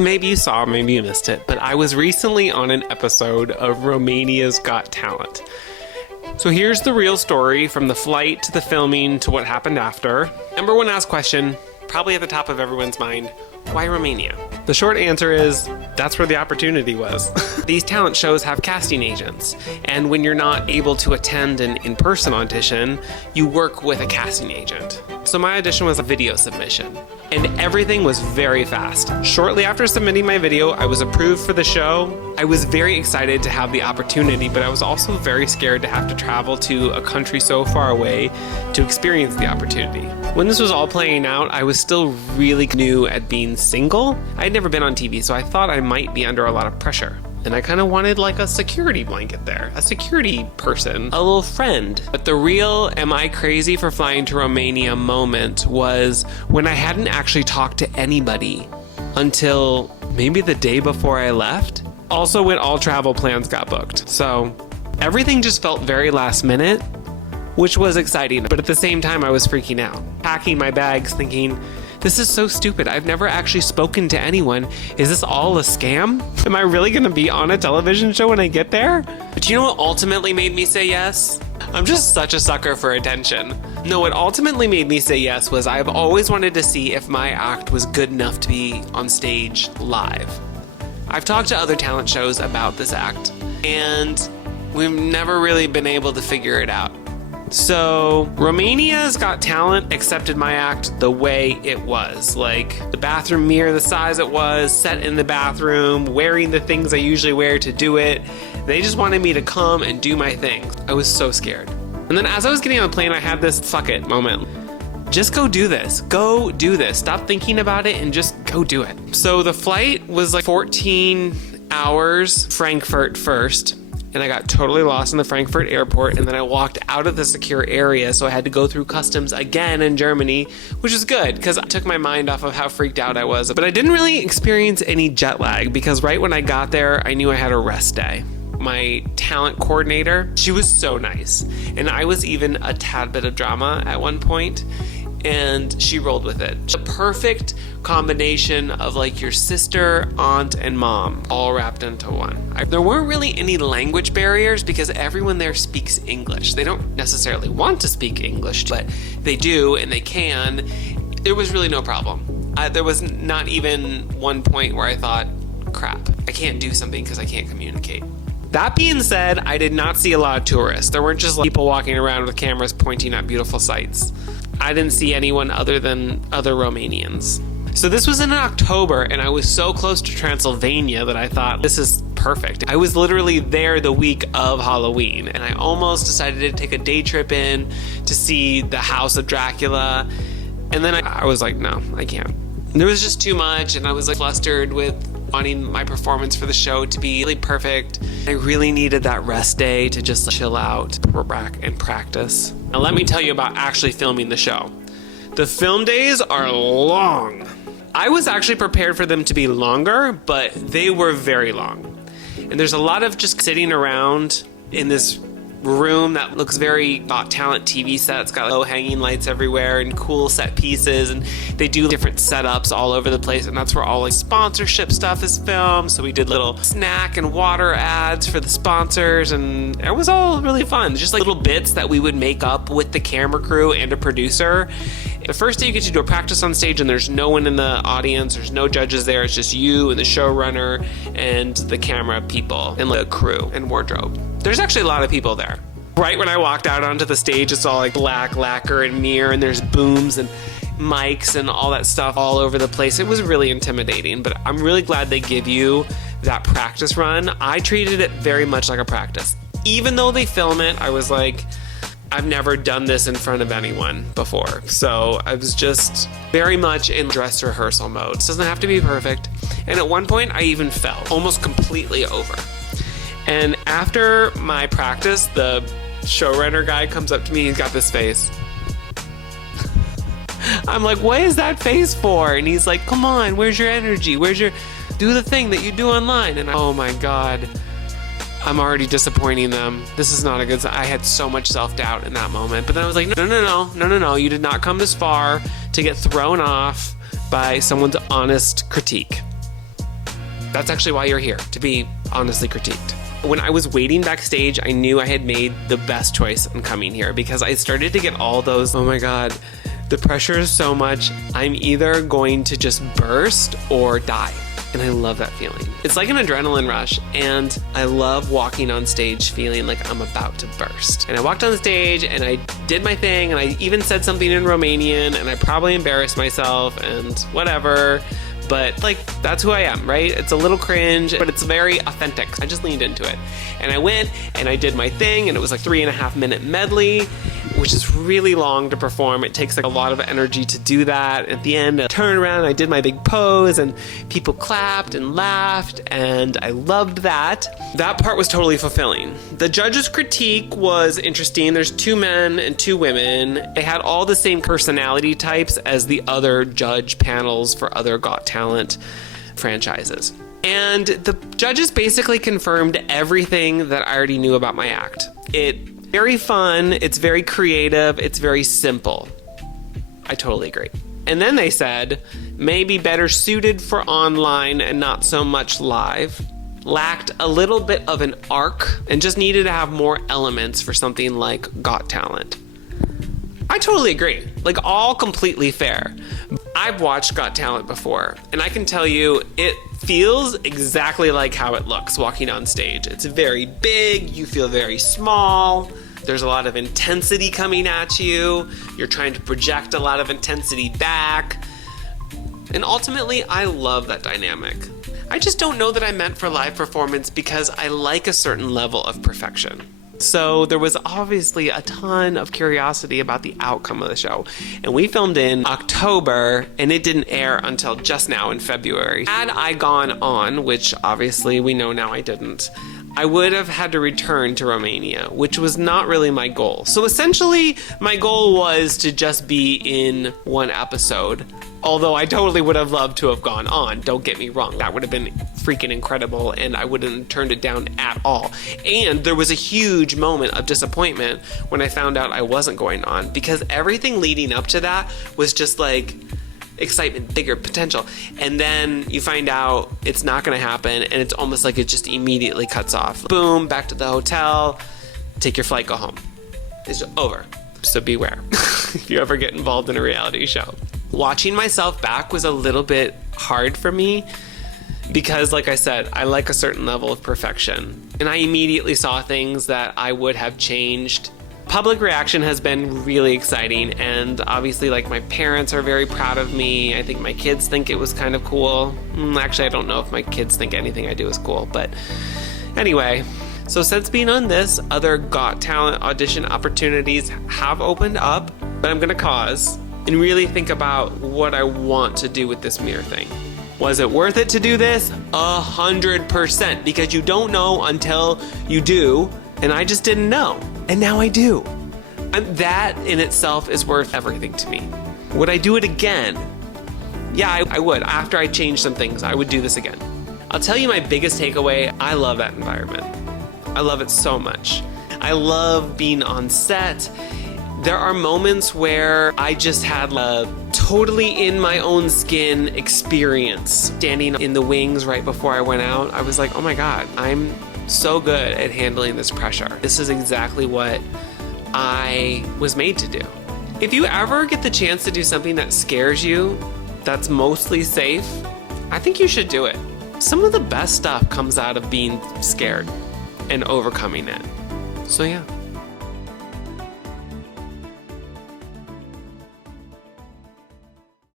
maybe you saw, maybe you missed it, but I was recently on an episode of Romania's Got Talent. So here's the real story from the flight to the filming to what happened after. Number one asked question, probably at the top of everyone's mind, why Romania? The short answer is, that's where the opportunity was. These talent shows have casting agents, and when you're not able to attend an in-person audition, you work with a casting agent. So my audition was a video submission, and everything was very fast. Shortly after submitting my video, I was approved for the show. I was very excited to have the opportunity, but I was also very scared to have to travel to a country so far away to experience the opportunity. When this was all playing out, I was still really new at being single. I had never been on TV, so I thought I might be under a lot of pressure. And I kind of wanted like a security blanket there, a security person, a little friend. But the real am I crazy for flying to Romania moment was when I hadn't actually talked to anybody until maybe the day before I left. Also when all travel plans got booked. So everything just felt very last minute, which was exciting. But at the same time, I was freaking out. Packing my bags thinking, this is so stupid. I've never actually spoken to anyone. Is this all a scam? Am I really gonna be on a television show when I get there? But you know what ultimately made me say yes? I'm just such a sucker for attention. No, what ultimately made me say yes was I've always wanted to see if my act was good enough to be on stage live. I've talked to other talent shows about this act, and we've never really been able to figure it out. So Romania's Got Talent accepted my act the way it was. Like the bathroom mirror the size it was, set in the bathroom, wearing the things I usually wear to do it. They just wanted me to come and do my thing. I was so scared. And then as I was getting on the plane, I had this fuck it moment. Just go do this. Go do this. Stop thinking about it and just go do it. So the flight was like 14 hours, Frankfurt first. And I got totally lost in the Frankfurt airport, and then I walked out of the secure area, so I had to go through customs again in Germany, which is good because I took my mind off of how freaked out I was. But I didn't really experience any jet lag because right when I got there, I knew I had a rest day. My talent coordinator, she was so nice, and I was even a tad bit of drama at one point, and she rolled with it. The perfect combination of like your sister, aunt, and mom all wrapped into one. There weren't really any language barriers because everyone there speaks English. They don't necessarily want to speak English, but they do and they can. There was really no problem. There was not even one point where I thought, crap, I can't do something because I can't communicate. That being said, I did not see a lot of tourists. There weren't just like people walking around with cameras pointing at beautiful sights. I didn't see anyone other than other Romanians. So this was in October, and I was so close to Transylvania that I thought, this is perfect. I was literally there the week of Halloween, and I almost decided to take a day trip in to see the House of Dracula. And then I was like, no, I can't. There was just too much, and I was like flustered with wanting my performance for the show to be really perfect. I really needed that rest day to just chill out and practice. Now let me tell you about actually filming the show. The film days are long. I was actually prepared for them to be longer, but they were very long. And there's a lot of just sitting around in this room that looks very Got Talent TV set. It's got low hanging lights everywhere and cool set pieces, and they do different setups all over the place, and that's where all like sponsorship stuff is filmed. So we did little snack and water ads for the sponsors, and it was all really fun. Just like little bits that we would make up with the camera crew and a producer. The first day you get to do a practice on stage and there's no one in the audience, there's no judges there, it's just you and the showrunner and the camera people and the crew and wardrobe. There's actually a lot of people there. Right when I walked out onto the stage, it's all like black lacquer and mirror, and there's booms and mics and all that stuff all over the place. It was really intimidating, but I'm really glad they give you that practice run. I treated it very much like a practice. Even though they film it, I was like, I've never done this in front of anyone before. So I was just very much in dress rehearsal mode. It doesn't have to be perfect. And at one point I even fell almost completely over. And after my practice, the showrunner guy comes up to me, he's got this face. I'm like, what is that face for? And he's like, come on, where's your energy? Do the thing that you do online. And oh my God, I'm already disappointing them. This is not a good sign. I had so much self-doubt in that moment. But then I was like, no. You did not come this far to get thrown off by someone's honest critique. That's actually why you're here, to be honestly critiqued. When I was waiting backstage, I knew I had made the best choice in coming here because I started to get all those, oh my God, the pressure is so much. I'm either going to just burst or die. And I love that feeling. It's like an adrenaline rush, and I love walking on stage feeling like I'm about to burst. And I walked on the stage and I did my thing, and I even said something in Romanian, and I probably embarrassed myself and whatever. But like, that's who I am, right? It's a little cringe, but it's very authentic. I just leaned into it. And I went and I did my thing, and it was like 3.5-minute medley, which is really long to perform. It takes like a lot of energy to do that. At the end, I turned around, I did my big pose, and people clapped and laughed, and I loved that. That part was totally fulfilling. The judges' critique was interesting. There's 2 men and 2 women. They had all the same personality types as the other judge panels for other Got Talent franchises. And the judges basically confirmed everything that I already knew about my act. It's very fun, it's very creative, it's very simple. I totally agree. And then they said, maybe better suited for online and not so much live. Lacked a little bit of an arc and just needed to have more elements for something like Got Talent. I totally agree. Like, all completely fair. I've watched Got Talent before, and I can tell you it feels exactly like how it looks walking on stage. It's very big, you feel very small, there's a lot of intensity coming at you, you're trying to project a lot of intensity back, and ultimately, I love that dynamic. I just don't know that I meant for live performance because I like a certain level of perfection. So there was obviously a ton of curiosity about the outcome of the show. And we filmed in October, and it didn't air until just now in February. Had I gone on, which obviously we know now I didn't, I would have had to return to Romania, which was not really my goal. So essentially, my goal was to just be in one episode. Although I totally would have loved to have gone on, don't get me wrong. That would have been freaking incredible, and I wouldn't have turned it down at all. And there was a huge moment of disappointment when I found out I wasn't going on, because everything leading up to that was just like excitement, bigger potential. And then you find out it's not going to happen, and it's almost like it just immediately cuts off. Boom, back to the hotel, take your flight, go home. It's over. So beware if you ever get involved in a reality show. Watching myself back was a little bit hard for me because, like I said, I like a certain level of perfection. And I immediately saw things that I would have changed. Public reaction has been really exciting, and obviously, like, my parents are very proud of me. I think my kids think it was kind of cool. Actually, I don't know if my kids think anything I do is cool, but anyway. So since being on this, other Got Talent audition opportunities have opened up, but I'm gonna pause and really think about what I want to do with this mirror thing. Was it worth it to do this? 100%, because you don't know until you do, and I just didn't know, and now I do. And that in itself is worth everything to me. Would I do it again? Yeah, I would. After I changed some things, I would do this again. I'll tell you my biggest takeaway, I love that environment. I love it so much. I love being on set. There are moments where I just had a totally in my own skin experience. Standing in the wings right before I went out, I was like, oh my God, I'm so good at handling this pressure. This is exactly what I was made to do. If you ever get the chance to do something that scares you, that's mostly safe, I think you should do it. Some of the best stuff comes out of being scared and overcoming it. So yeah.